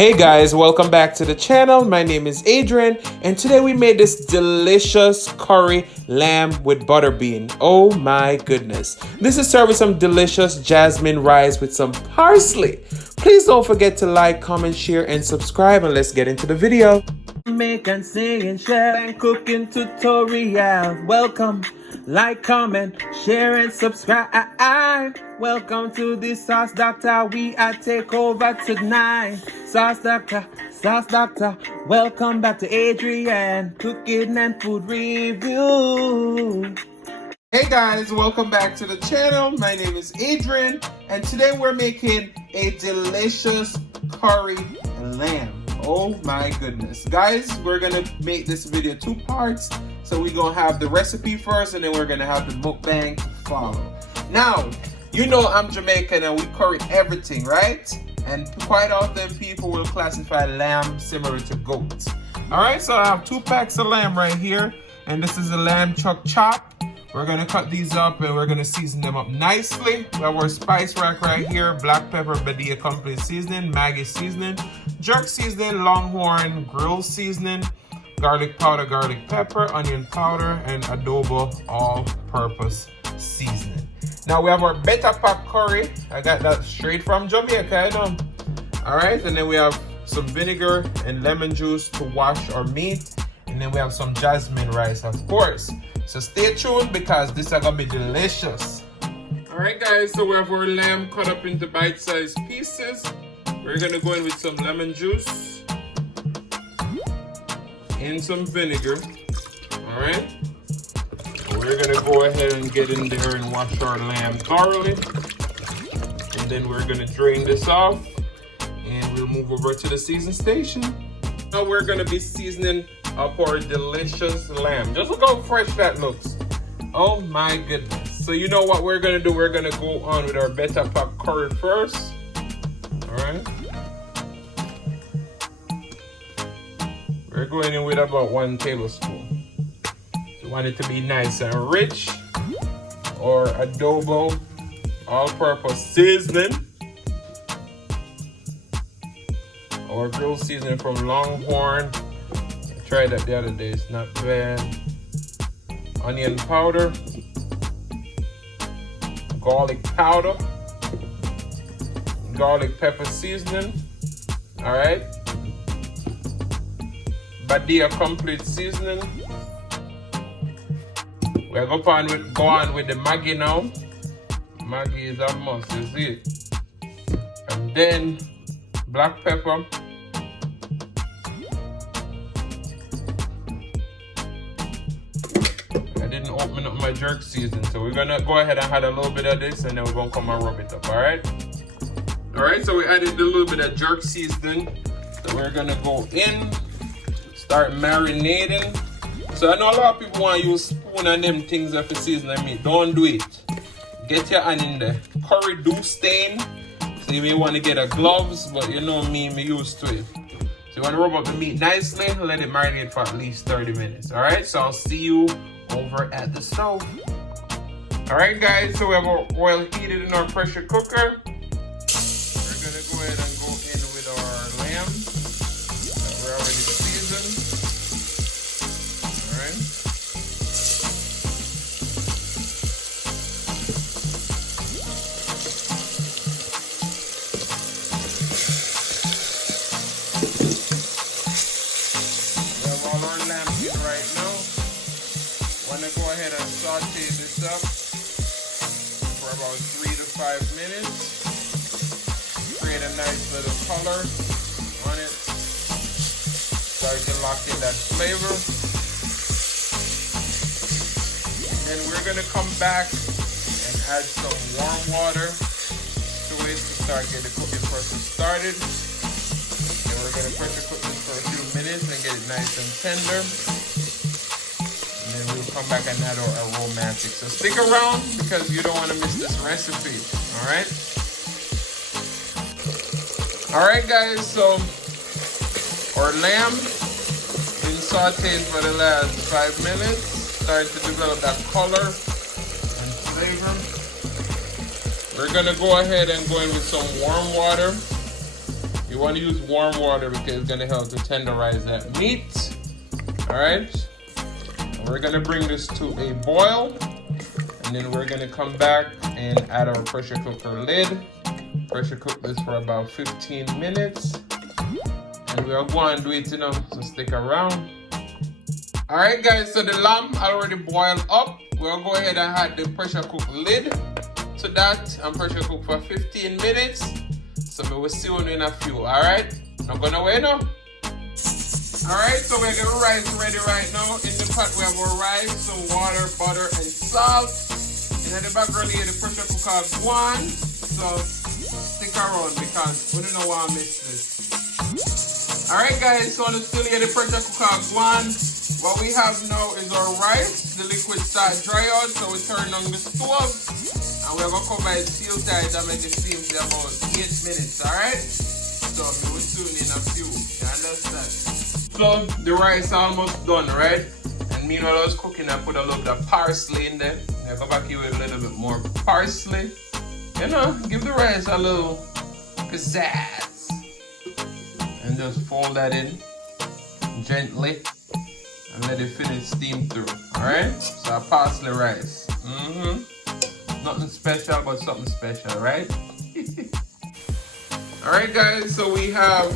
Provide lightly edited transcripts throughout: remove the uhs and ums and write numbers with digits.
Hey guys, welcome back to the channel. My name is Adrian and today we made this delicious curry lamb with butter bean. Oh my goodness. This is served with some delicious jasmine rice with some parsley. Please don't forget to like, comment, share, and subscribe, and let's get into the video. Make and sing and share and cooking tutorial. Welcome, like, comment, share, and subscribe. Welcome to the Sauce Doctor. We are take over tonight. Sauce Doctor, welcome back to Adrian, cooking and food review. Hey guys, welcome back to the channel. My name is Adrian, and today we're making a delicious curry lamb. Oh my goodness. Guys, we're gonna make this video two parts. So we're gonna have the recipe first, and then we're gonna have the mukbang to follow. Now, you know I'm Jamaican and we curry everything, right? And quite often people will classify lamb similar to goat. Alright, so I have 2 packs of lamb right here, and this is a lamb chuck chop. We're gonna cut these up and we're gonna season them up nicely. We have our spice rack right here: black pepper, Badia Company seasoning, Maggi seasoning, jerk seasoning, Longhorn grill seasoning, garlic powder, garlic pepper, onion powder, and adobo all-purpose seasoning. Now we have our better pack curry. I got that straight from Jamaica, I know. Alright, and then we have some vinegar and lemon juice to wash our meat. And then we have some jasmine rice, of course. So stay tuned because this is gonna be delicious. Alright guys, so we have our lamb cut up into bite-sized pieces. We're gonna go in with some lemon juice and some vinegar. Alright. We're gonna go ahead and get in there and wash our lamb thoroughly. And then we're gonna drain this off and we'll move over to the season station. Now we're gonna be seasoning up our delicious lamb. Just look how fresh that looks. Oh my goodness. So you know what we're gonna do? We're gonna go on with our better pack curry first. Alright. We're going in with about 1 tablespoon. You want it to be nice and rich. Or adobo all-purpose seasoning. Or grill seasoning from Longhorn. I tried that the other day, it's not bad. Onion powder. Garlic powder. Garlic pepper seasoning. Alright. Badia complete seasoning. We're going to go on with the Maggi now. Maggi is a must, you see it. And then black pepper. I didn't open up my jerk season, so we're gonna go ahead and add a little bit of this, and then we're gonna come and rub it up. Alright, so we added a little bit of jerk seasoning. So we're gonna go in, start marinating. So I know a lot of people want to use spoon and them things of the season meat. Don't do it. Get your hand in there. Curry do stain, so you may want to get a gloves, but you know me used to it. So you want to rub up the meat nicely and let it marinate for at least 30 minutes. Alright, so I'll see you over at the stove. Alright guys, so we have our oil heated in our pressure cooker. We're gonna go ahead and go in with our lamb that we're already seasoned. Alright. We have all our lamb in right now. Want to go ahead and saute this up for about 3 to 5 minutes. Create a nice little color on it. Start to lock in that flavor. And then we're going to come back and add some warm water to it to start getting the cooking process started. And we're going to pressure cook this for a few minutes and get it nice and tender. And then we'll come back and add our aromatics. So stick around because you don't want to miss this recipe. Alright? Alright guys, so our lamb been sauteed for the last 5 minutes. Starting to develop that color and flavor. We're gonna go ahead and go in with some warm water. You want to use warm water because it's going to help to tenderize that meat. Alright, we're going to bring this to a boil, and then we're going to come back and add our pressure cooker lid. Pressure cook this for about 15 minutes, and we are going to do it, so stick around. Alright guys, so the lamb already boiled up. We'll go ahead and add the pressure cook lid to that and pressure cook for 15 minutes. So we will see you in a few. Alright, not gonna wait now. Alright, so we have the rice ready right now. In the pot we have our rice, some water, butter, and salt. And at the background here, the pressure cooker one. So stick around because we don't know why I missed this. Alright guys, so on the still here, the pressure cooker one. What we have now is our rice. The liquid start dry out, so we turn on the stove. And we're gonna cover it seal tight and make it steam for about 8 minutes, alright? So we will soon in a few. You understand? So the rice almost done, right? And meanwhile I was cooking, I put a little bit of parsley in there. I go back here with a little bit more parsley. Give the rice a little pizzazz. And just fold that in gently. And let it finish steam through. Alright? So a parsley rice. Nothing special, but something special, right? Alright guys, so we have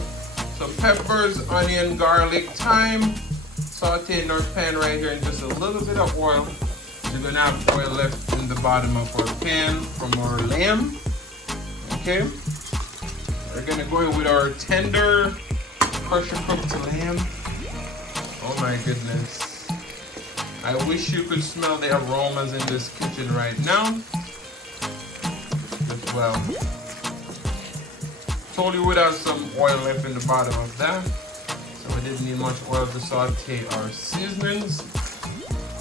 some peppers, onion, garlic, thyme. Sauteed in our pan right here in just a little bit of oil. We're gonna have oil left in the bottom of our pan from our lamb. Okay? We're gonna go in with our tender pressure cooked lamb. Oh my goodness. I wish you could smell the aromas in this kitchen right now. As well. Told you we'd have some oil left in the bottom of that. So we didn't need much oil to saute our seasonings.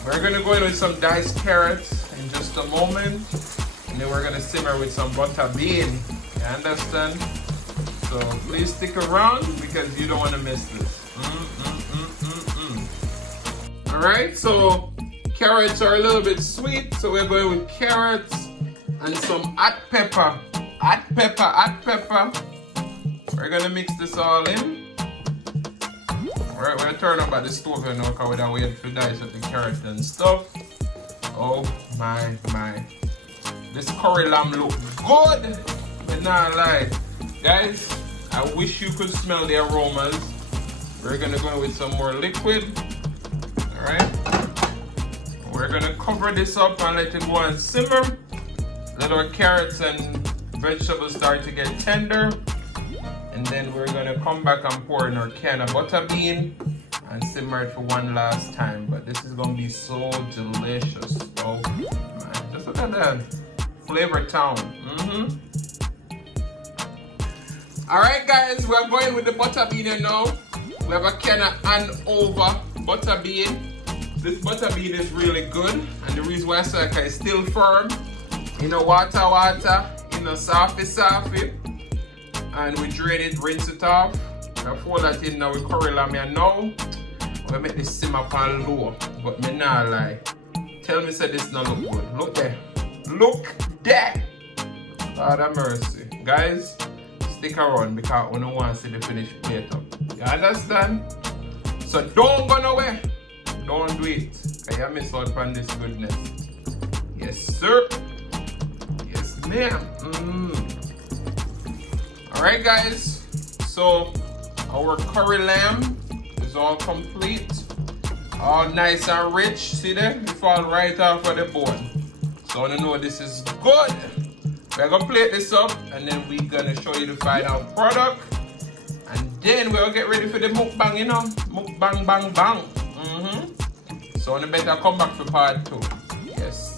We're gonna go in with some diced carrots in just a moment. And then we're gonna simmer with some butter bean. You understand? So please stick around because you don't wanna miss this. Alright, so carrots are a little bit sweet, so we're going with carrots and some hot pepper. Hot pepper, hot pepper. We're gonna mix this all in. Alright, we're gonna turn up at the stove now because we're gonna wait for dice up the carrot and stuff. Oh my. This curry lamb look good, but not lie. Guys, I wish you could smell the aromas. We're gonna go with some more liquid. Alright, we're gonna cover this up and let it go and simmer. Let our carrots and vegetables start to get tender. And then we're gonna come back and pour in our can of butter bean and simmer it for one last time. But this is gonna be so delicious. Oh man, just look at that flavor town. Alright guys, we're going with the butter bean now. We have a can of Hanover butter bean. This butter bean is really good, and the reason why I say it's still firm. Water, softy. And we drain it, rinse it off. I pour that in now with curry lamb now. We make this simmer on low, but me not lie. Tell me say this not look good. Look there. Look there. Lord have mercy. Guys, stick around because we don't want to see the finished plate up. You understand? So don't go nowhere. Don't do it. Because you miss out on this goodness. Yes, sir. Yes, ma'am. Alright, guys. So, our curry lamb is all complete. All nice and rich. See there? It fall right off of the bone. So, I know this is good. We're going to plate this up. And then we're going to show you the final product. And then we'll get ready for the mukbang, Mukbang, bang, bang. So I better come back for part 2. Yes.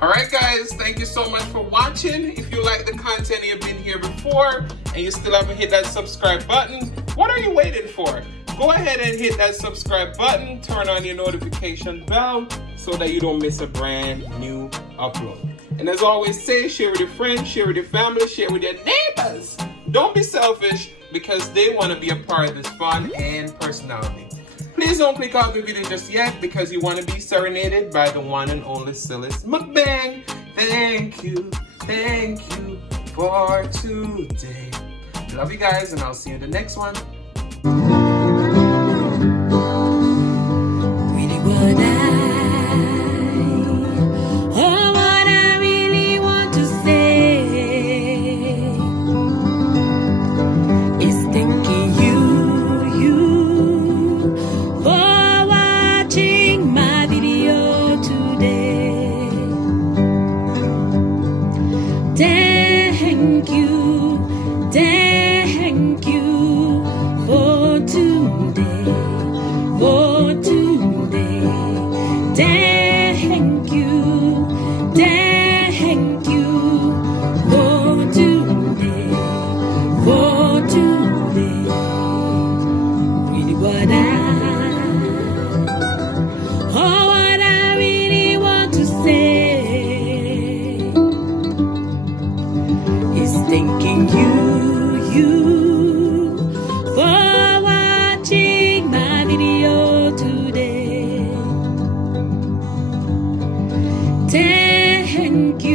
Alright guys, thank you so much for watching. If you like the content, you've been here before, and you still haven't hit that subscribe button, what are you waiting for? Go ahead and hit that subscribe button, turn on your notification bell, so that you don't miss a brand new upload. And as I always say, share with your friends, share with your family, share with your neighbors. Don't be selfish, because they want to be a part of this fun and personality. Please don't click off the video just yet, because you want to be serenaded by the one and only Silas Mukbang. Thank you for today. Love you guys, and I'll see you in the next one. Really what I really want to say is thanking you for watching my video today. Thank you for today, for today. Thank you for today, for today. Really what I really want to say is thanking you for watching my video today. Thank you.